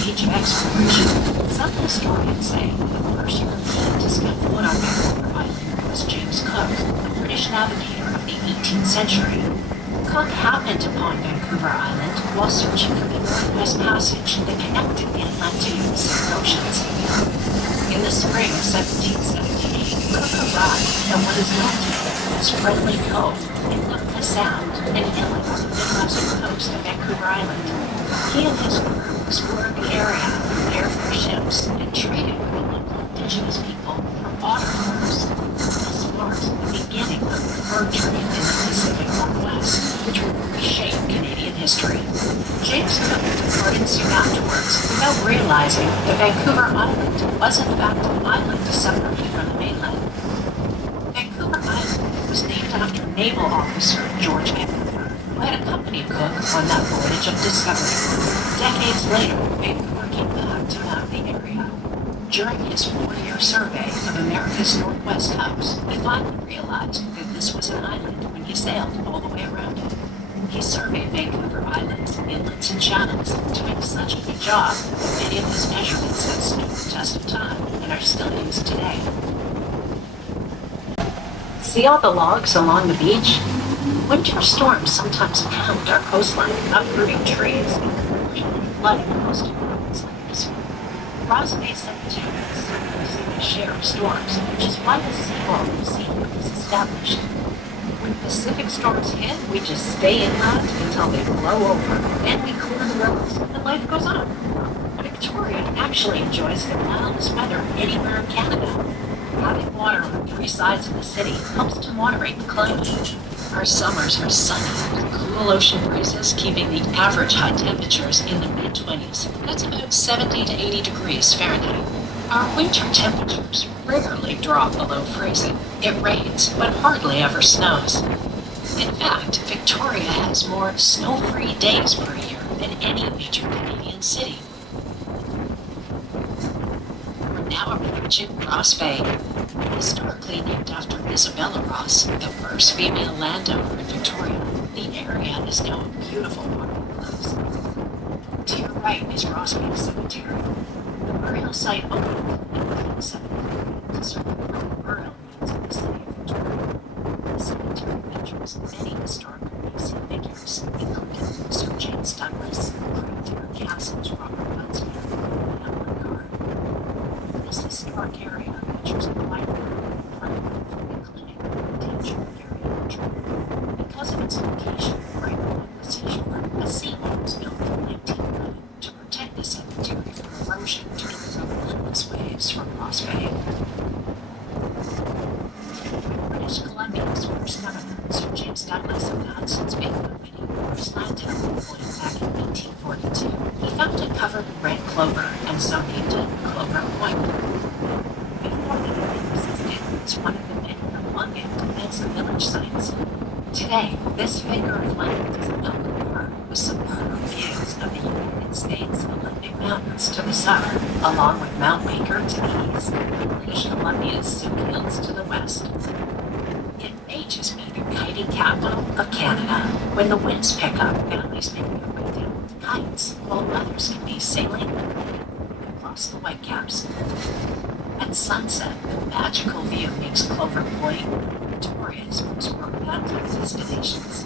age of exploration, some historians say the first European to step foot on Vancouver Island was James Cook, a British navigator of the 18th century. Cook happened upon Vancouver Island while searching for the Northwest Passage that connected the Atlantic and Pacific Oceans. In the spring of 1778, Cook arrived at what is known today as Friendly Cove in Nootka Sound, an inlet on the Midwestern coast of Vancouver Island. He and his crew explored the area, prepared for ships, and traded with the local indigenous people for otter furs. This marks the beginning of the fur trade in the Pacific Northwest, which would reshape Canadian history. James Cook departed soon afterwards without realizing that Vancouver Island was in fact an island separated from the mainland. Vancouver Island was named after naval officer George Vancouver, who had accompanied Cook on that voyage of discovery. Decades later, Vancouver came back to map the area. During his 4-year survey of America's Northwest coast, he finally realized that this was an island when he sailed all the way around it. He surveyed Vancouver Island's inlets and channels, doing such a good job that many of his measurements have stood the test of time and are still used today. See all the logs along the beach? Winter storms sometimes pound our coastline, uprooting trees and completely flooding coastal areas like this one. Ross Bay Cemetery is seen a share of storms, which is why the seawall of the sea was established. When Pacific storms hit, we just stay inland until they blow over. Then we clear the roads, and life goes on. Victoria actually enjoys the mildest weather anywhere in Canada. Having water on 3 sides of the city helps to moderate the climate. Our summers are sunny, with cool ocean breezes keeping the average high temperatures in the mid-20s. That's about 70 to 80 degrees Fahrenheit. Our winter temperatures rarely drop below freezing. It rains, but hardly ever snows. In fact, Victoria has more snow-free days per year than any major Canadian city. We're now approaching Ross Bay, historically named after Isabella Ross, the first female landowner in Victoria. The area is now a beautiful walking place. To your right is Ross Bay Cemetery. The burial site opened in 1970 to serve the burial needs of the city of Victoria. The cemetery features many historical BC figures, including Sir James Douglas, Grandeur Castle's Robert Bunsmere, and Alan Carr. This historic area features a wide including endangered area tree. Because of its location right along the seashore, a seawall was built in 1990 to protect the cemetery from erosion due to the relentless waves from Ross Bay. British Columbia's first governor, Sir James Douglas of the Hudson's Bay Company, first landed on the point back in 1842. He found it covered in red clover and so named it Clover Point. Before the area existed, it's one of the many elongated defensive village sites. Today, this finger of land is a welcome park with superb views of the United States Olympic Mountains to the south, along with Mount Baker to the east, and British Columbia's Sioux Hills to the west. It may just be the kiting capital of Canada. When the winds pick up, families make their way down with kites, while others can be sailing across the Whitecaps. At sunset, the magical view makes Clover Point Victoria's most romantic destinations.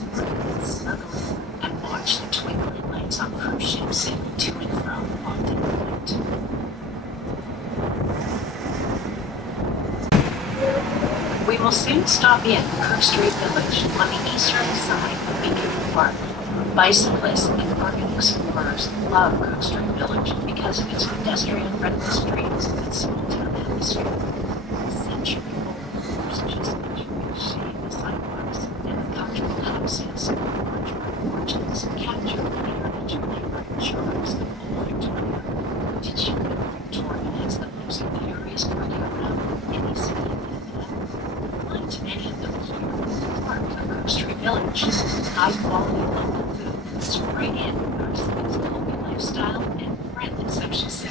Snuggle in and watch the twinkling lights on cruise ships sailing to and from Ogden Point. We will soon stop in Kirk Street Village on the eastern side of Beacon Park. Bicyclists and urban explorers love Kirk Street Village because of its pedestrian-friendly streets and small-town atmosphere. Century-old homes just shade the sidewalks, and the comfortable houses, large front porches, capture the heritage and neighborhood charms of old Victoria. Did you know Victoria has the most various party around any city in Canada? Find many of them here, part of Kirk Street Village. High-quality local food is right in our city's healthy lifestyle and friendly social scene.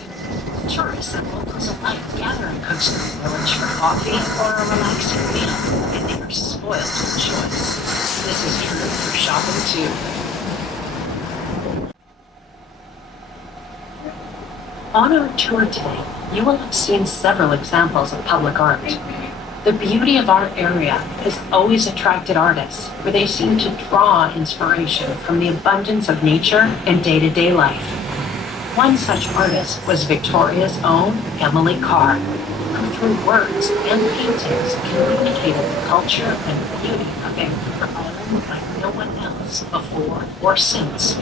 Tourists and locals alike gather in Cook Street Village for coffee or a relaxing meal, and they are spoiled with choice. This is true for shopping too. On our tour today, you will have seen several examples of public art. The beauty of our area has always attracted artists, where they seem to draw inspiration from the abundance of nature and day-to-day life. One such artist was Victoria's own Emily Carr, who through words and paintings communicated the culture and beauty of Vancouver Island like no one else before or since.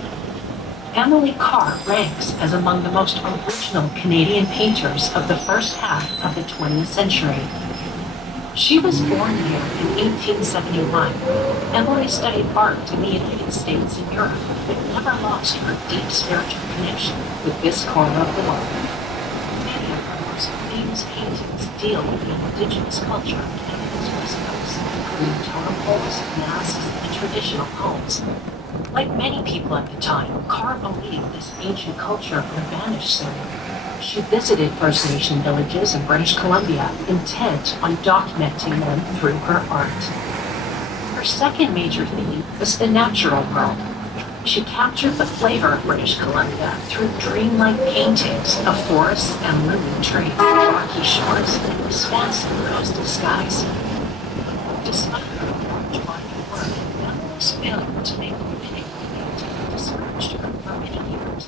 Emily Carr ranks as among the most original Canadian painters of the first half of the 20th century. She was born here in 1871. Emily studied art in the United States and Europe, but never lost her deep spiritual connection with this corner of the world. Many of her most famous paintings deal with the indigenous culture of Canada's West Coast, including totem poles, masks, and traditional homes. Like many people at the time, Carr believed this ancient culture would vanish soon. She visited First Nation villages in British Columbia, intent on documenting them through her art. Her second major theme was the natural world. She captured the flavor of British Columbia through dreamlike paintings of forests and looming trees, rocky shores, and expansive coastal skies. Despite her large body of work, Emily's failure to make a living painting discouraged her for many years.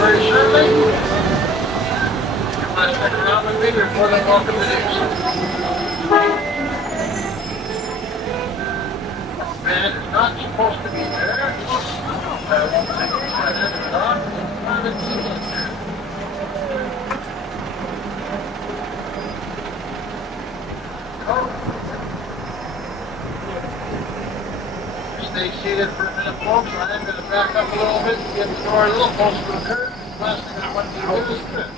Very shortly. If you want to stick around with me, you're more than welcome to do so. Man is not supposed to be there. I won't take his head in and on. Not a teenager. Stay seated for a minute, folks. I am going to back up a little bit and get the door a little closer to the curb. Last thing I want to do is trip.